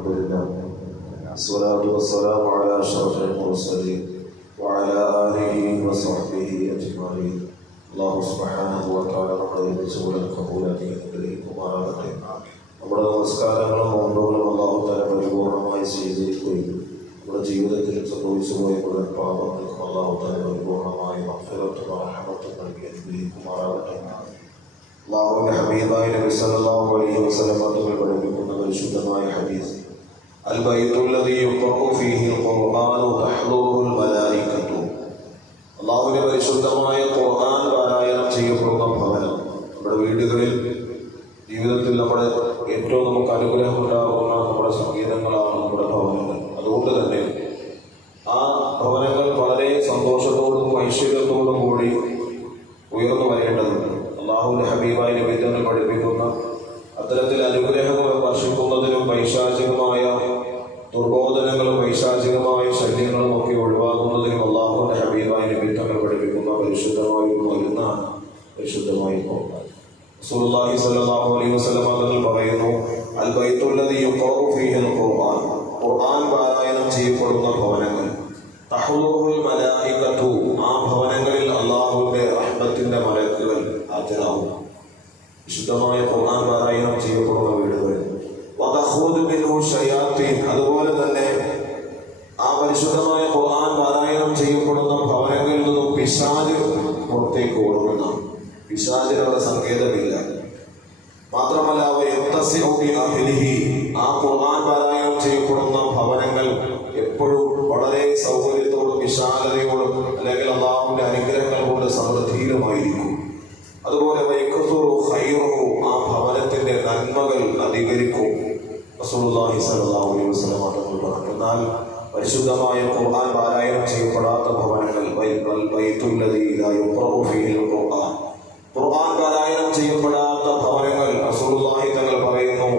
الحمد لله الصلاة والسلام على أشرف المرسلين وعلى آله وصحبه أجمعين الله سبحانه وتعالى നമ്മുടെ വിളിച്ചുകൂടെ കബൂലാക്കി അനുഗ്രഹിക്കുമാറാകട്ടെ നമ്മുടെ നമസ്കാരങ്ങളും നോമ്പുകളും അള്ളാഹു തല പരിപൂർണമായി ചെയ്തിരിക്കുകയും നമ്മുടെ ജീവിതത്തിൽ സംഭവിച്ചു പോയ മുഴുവൻ പാപങ്ങൾക്കും അള്ളാഹു തല പരിപൂർണമായി മഫിറത്തും റഹമത്തും നൽകി അനുഗ്രഹിക്കുമാറാകട്ടെ അള്ളാഹുവിന്റെ ഹബീബായ നബി സല്ലല്ലാഹു അലൈഹി വസല്ലം തങ്ങൾ പഠിപ്പിക്കുന്ന പരിശുദ്ധമായ ഹദീസ് അൽ ബൈത്തുല്ലദീ യുഖറഉ ഫീഹി ഖുർആനു തഹ്ദുറുൽ മലായികത്തു അള്ളാഹുവിന്റെ പരിശുദ്ധമായ ഖുർആൻ പാരായണം ചെയ്യപ്പെടുന്ന ഭവനം. നമ്മുടെ വീടുകളിൽ ജീവിതത്തിൽ നമ്മുടെ ഏറ്റവും നമുക്ക് അനുഗ്രഹം ഉണ്ടാകുന്ന നമ്മുടെ സംഗീതങ്ങളാണ് നമ്മുടെ ഭവനങ്ങൾ. അതുകൊണ്ട് തന്നെ ആ ഭവനങ്ങൾ വളരെ സന്തോഷത്തോടും ഐശ്വര്യത്തോടും കൂടി ഉയർന്നു വരേണ്ടതുണ്ട്. അള്ളാഹുവിന്റെ ഹബീബായി നിവേദനങ്ങൾ പഠിപ്പിക്കുന്ന അത്തരത്തിൽ അനുഗ്രഹങ്ങൾ വർഷിക്കുന്നതിനും പൈശാചികമായ പരിശുദ്ധമായ മരുന്നാണ് പരിശുദ്ധമായി ഖുർആൻ റസൂലുള്ളാഹി സ്വല്ലല്ലാഹു അലൈഹി വസല്ലം തങ്ങൾ പറയുന്നു അൽ ബൈത്തുല്ലദീ യുഖറഉ ഫീഹിൽ ഖുർആൻ. ഖുർആൻ പാരായണം ചെയ്യപ്പെടുന്ന ഭവനങ്ങൾ. തഹ്ലുറുൽ മലായികത്തു ആ ഭവനങ്ങളിൽ അള്ളാഹുവിന്റെ റഹ്മത്തിന്റെ മലക്കുകൾ ഹാജരാകും വിശുദ്ധമായ ഖുർആൻ പാരായണം ചെയ്യപ്പെടുന്ന വീടുകൾ വതഖൂദു മിൻഹു ശയാത്തീൻ അതുപോലെ തന്നെ ആ പരിശുദ്ധമായ ഖുർആൻ പാരായണം ചെയ്യപ്പെടുന്ന ഭവനങ്ങളിൽ നിന്നും പിശാജ് പുറത്തേക്ക് ഓടുമെന്നാണ് പിശാചിന് അവിടെ സങ്കേതമില്ല. മാത്രമല്ല ആ ഖുർആൻ പാരായണം ചെയ്യപ്പെടുന്ന ഭവനങ്ങൾ എപ്പോഴും വളരെ സൗകര്യത്തോടും വിശാലതയോടും അല്ലെങ്കിൽ അള്ളാഹുവിന്റെ അനുഗ്രഹങ്ങൾ കൊണ്ട് സമൃദ്ധിയിലുമായിരിക്കും. അതുപോലെ വൈക്കത്തുറു ഖൈറുഹു ആ ഭവനത്തിന്റെ നന്മകൾ അധികരിക്കും. റസൂലുള്ളാഹി അലൈഹി വസല്ലം എന്നാൽ പരിശുദ്ധമായ ഖുർആൻ പാരായണം ചെയ്യപ്പെടാത്ത ഭവനങ്ങൾ ഫീഹിൽ ഖുർആൻ ഖുർആൻ പാരായണം ചെയ്യപ്പെടാത്ത ഭവനങ്ങൾ റസൂലുള്ളാഹി തങ്ങൾ പറയുന്നു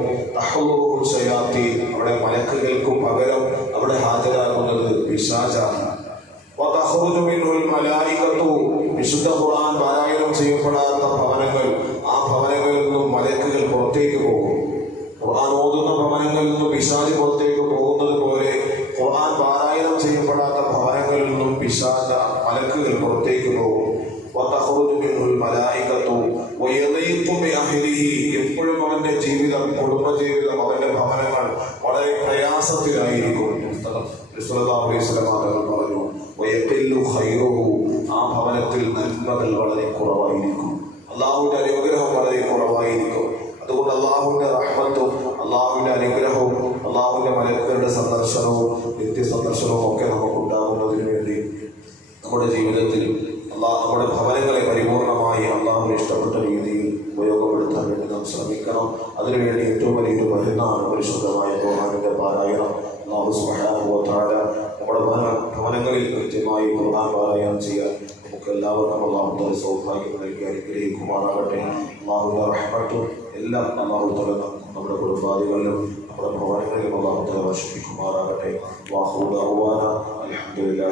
തഹ്ലുറുൽ അവിടെ മലക്കുകൾക്കും പകരം അവിടെ ഹാജരാകുന്നത് പിശാചാണ്. വിശുദ്ധ ഖുർആൻ പാരായണം ചെയ്യപ്പെടാത്ത ഭവനങ്ങൾ ആ ഭവനങ്ങളിൽ നിന്നും മലക്കുകൾ പുറത്തേക്ക് പോകും. ഖുർആൻ ഓതുന്ന ഭവനങ്ങളിൽ നിന്നും പിശാച് പുറത്തേക്ക് പോകുന്നത് പോലെ ഖുർആൻ പാരായണം ചെയ്യപ്പെടാത്ത ഭവനങ്ങളിൽ നിന്നും പിശാച മലക്കുകൾ പുറത്തേക്ക് പോകും. എപ്പോഴും അവന്റെ ജീവിതം കുടുംബജീവിതം അവന്റെ ഭവനങ്ങൾ വളരെ പ്രയാസത്തിലായിരിക്കും റസൂലുള്ളാഹി അലൈഹി വസല്ലം പറഞ്ഞു വയഖില്ലു ഖൈറുഹു. ആ ഭവനത്തിൽ നന്മകൾ വളരെ കുറവായിരിക്കും. അള്ളാഹുവിന്റെ അനുഗ്രഹം വളരെ കുറവായിരിക്കും. അതുകൊണ്ട് അള്ളാഹുവിന്റെ റഹ്മത്തും അള്ളാഹുവിന്റെ അനുഗ്രഹവും അള്ളാഹുവിന്റെ മലക്കുകളുടെ സന്ദർശനവും നിത്യ സന്ദർശനവും ഒക്കെ നമുക്ക് ഉണ്ടാകുന്നതിന് വേണ്ടി നമ്മുടെ ജീവിതത്തിൽ അള്ളാഹ് നമ്മുടെ ഭവനങ്ങളെ പരിപൂർണമായി അള്ളാഹുവിന് ഇഷ്ടപ്പെട്ട രീതിയിൽ ഉപയോഗപ്പെടുത്താൻ വേണ്ടി നാം ശ്രമിക്കണം. അതിനുവേണ്ടി ഏറ്റവും വലിയൊരു മരുന്നാണ് പരിശുദ്ധമായ ഖുർആാനിന്റെ പാരായണം അള്ളാഹു തആല നമ്മുടെ ഭവന- ഭവനങ്ങളിൽ കൃത്യമായി ഖുർആൻ പാരായണം ചെയ്യാൻ നമുക്ക് എല്ലാവർക്കും അള്ളാഹു തല സൗഭാഗ്യം നൽകി അനുഗ്രഹിക്കുമാറാകട്ടെ. അള്ളാഹുവിന്റെ റഹ്മത്തും എല്ലാം അള്ളാഹു നമ്മുടെ കുടുംബാദികളിലും നമ്മുടെ ഭവനങ്ങളിലും അള്ളാഹു തല വർഷിപ്പിക്കുമാറാകട്ടെ വാഹു അലഹമുല്ലാ